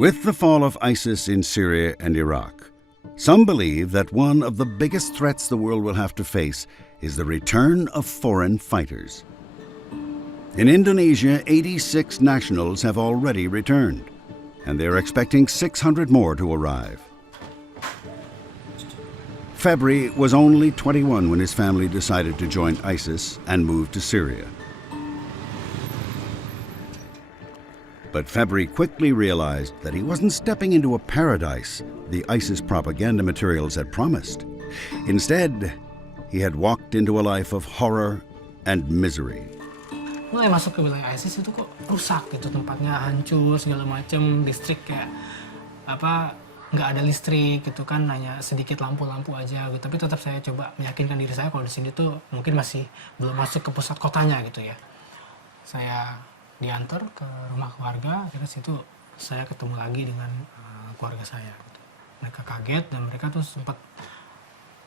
With the fall of ISIS in Syria and Iraq, some believe that one of the biggest threats the world will have to face is the return of foreign fighters. In Indonesia, 86 nationals have already returned, and they're expecting 600 more to arrive. February was only 21 when his family decided to join ISIS and move to Syria. But February quickly realized that he wasn't stepping into a paradise the ISIS propaganda materials had promised. Instead, he had walked into a life of horror and misery. Mulai masuk ke wilayah ISIS itu kok rusak gitu, tempatnya hancur segala macam, listrik kayak nggak ada listrik gitu kan, hanya sedikit lampu-lampu aja gitu. Tapi tetap saya coba meyakinkan diri saya kalau di sini tuh mungkin masih belum masuk ke pusat kotanya gitu ya. Saya diantar ke rumah keluarga, akhirnya situ saya ketemu lagi dengan keluarga saya gitu. Mereka kaget dan mereka tuh sempat,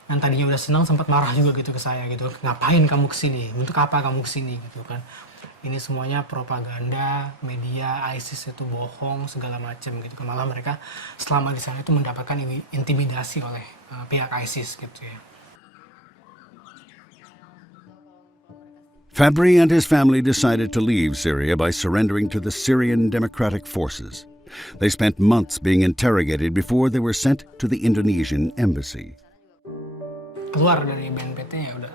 yang tadinya udah senang sempat marah juga gitu ke saya gitu. Ngapain kamu kesini? Untuk apa kamu kesini gitu kan? Ini semuanya propaganda, media, ISIS itu bohong, segala macam gitu. Malah mereka selama di sana itu mendapatkan intimidasi oleh pihak ISIS gitu ya. Fabri and his family decided to leave Syria by surrendering to the Syrian Democratic Forces. They spent months being interrogated before they were sent to the Indonesian embassy. Keluar dari BNPT ya udah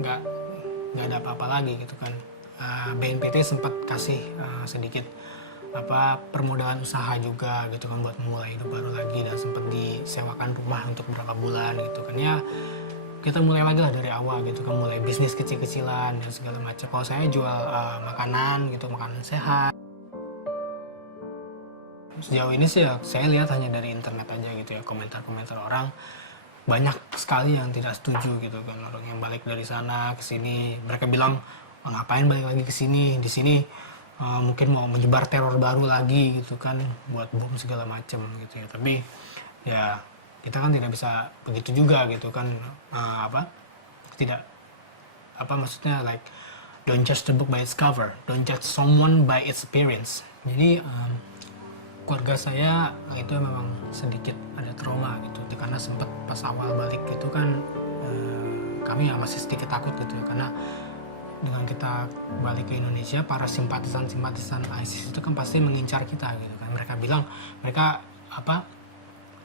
nggak ada apa-apa lagi gitu kan. BNPT sempat kasih sedikit permodalan usaha juga gitu kan buat mulai hidup baru lagi, dan sempat disewakan rumah untuk beberapa bulan gitu kan ya. Kita mulai lagi lah dari awal gitu kan, mulai bisnis kecil-kecilan dan segala macam. Kalau saya jual makanan gitu, makanan sehat. Sejauh ini sih ya, saya lihat hanya dari internet aja gitu ya, komentar-komentar orang. Banyak sekali yang tidak setuju gitu kan, orang yang balik dari sana ke sini. Mereka bilang, ngapain balik lagi ke sini? Di sini mungkin mau menyebar teror baru lagi gitu kan, buat bom segala macam gitu ya. Tapi ya kita kan tidak bisa begitu juga gitu kan, maksudnya like don't judge the book by its cover, don't judge someone by its appearance. Jadi keluarga saya itu memang sedikit ada trauma gitu, karena sempat pas awal balik gitu kan kami ya masih sedikit takut gitu, karena dengan kita balik ke Indonesia, para simpatisan ISIS itu kan pasti mengincar kita gitu kan. Mereka bilang, mereka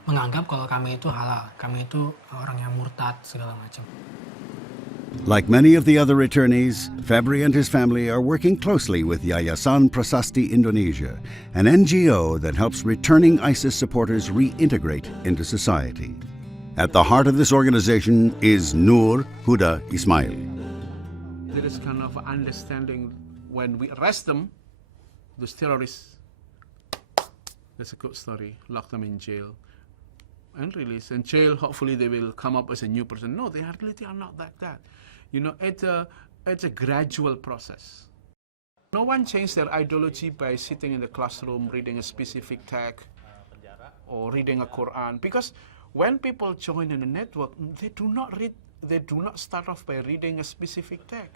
menganggap kalau kami itu halal, kami itu orang yang murtad segala macam. Like many of the other returnees, Fabri and his family are working closely with Yayasan Prasasti Indonesia, an NGO that helps returning ISIS supporters reintegrate into society. At the heart of this organization is Noor Huda Ismail. There is kind of understanding when we arrest them, those terrorists, that's a good story, lock them in jail and release. In jail, hopefully they will come up as a new person. No, they really are not like that. You know, it's a gradual process. No one changed their ideology by sitting in the classroom reading a specific text or reading a Quran, because when people join in a network, they do not start off by reading a specific text.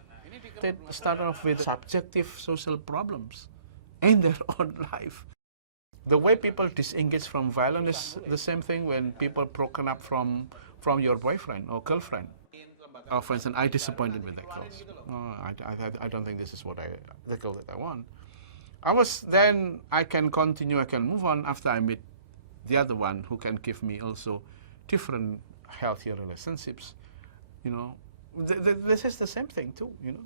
They start off with subjective social problems in their own life. The way people disengage from violence is the same thing when people broken up from your boyfriend or girlfriend. For instance, I disappointed with that girl. I don't think this is the girl that I want. I can continue, I can move on after I meet the other one who can give me also different healthier relationships. You know, this is the same thing too, you know.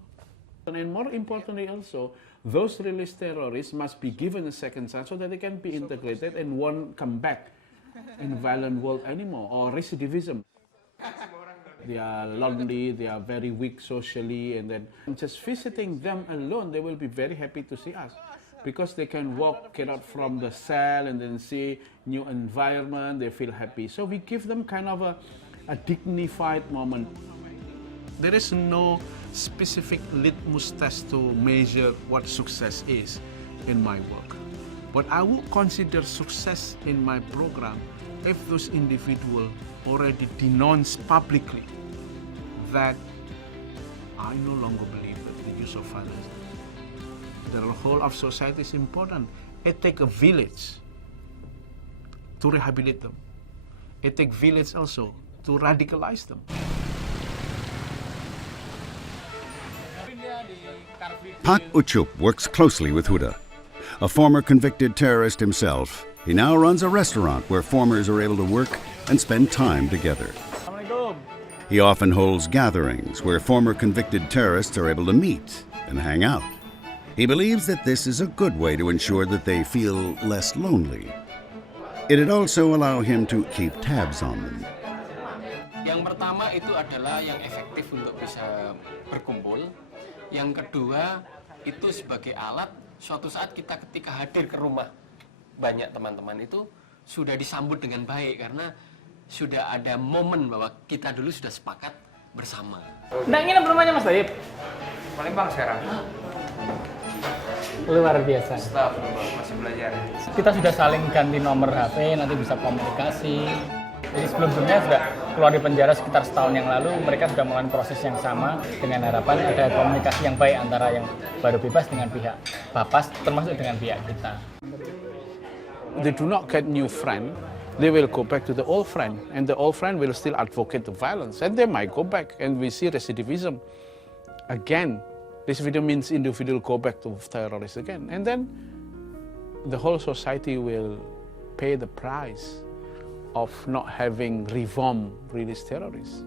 And more importantly also, those released terrorists must be given a second chance so that they can be integrated and won't come back in violent world anymore, or recidivism. They are lonely, they are very weak socially, and then just visiting them alone, they will be very happy to see us, because they can get out from the cell and then see new environment, they feel happy. So we give them kind of a dignified moment. There is no specific litmus test to measure what success is in my work. But I would consider success in my program if those individuals already denounce publicly that I no longer believe that the use of violence. The whole of society is important. It takes a village to rehabilitate them. It takes village also to radicalize them. Pak Ucup works closely with Huda. A former convicted terrorist himself, he now runs a restaurant where formers are able to work and spend time together. He often holds gatherings where former convicted terrorists are able to meet and hang out. He believes that this is a good way to ensure that they feel less lonely. It'd also allow him to keep tabs on them. Yang pertama itu adalah yang efektif untuk bisa berkumpul. Yang kedua itu sebagai alat suatu saat kita ketika hadir ke rumah banyak teman-teman itu sudah disambut dengan baik karena sudah ada momen bahwa kita dulu sudah sepakat bersama. Nggak nginep rumahnya Mas Taib? Palembang sekarang. Luar biasa. Staf, masih belajar. Kita sudah saling ganti nomor HP, nanti bisa komunikasi. Jadi sebelumnya sudah keluar di penjara sekitar setahun yang lalu, mereka sudah melakukan proses yang sama dengan harapan ada komunikasi yang baik antara yang baru bebas dengan pihak Bapas, termasuk dengan pihak kita. They do not get new friend. They will go back to the old friend, and the old friend will still advocate the violence, and they might go back, and we see recidivism again. This video means individual go back to terrorists again, and then the whole society will pay the price of not having reform release terrorists.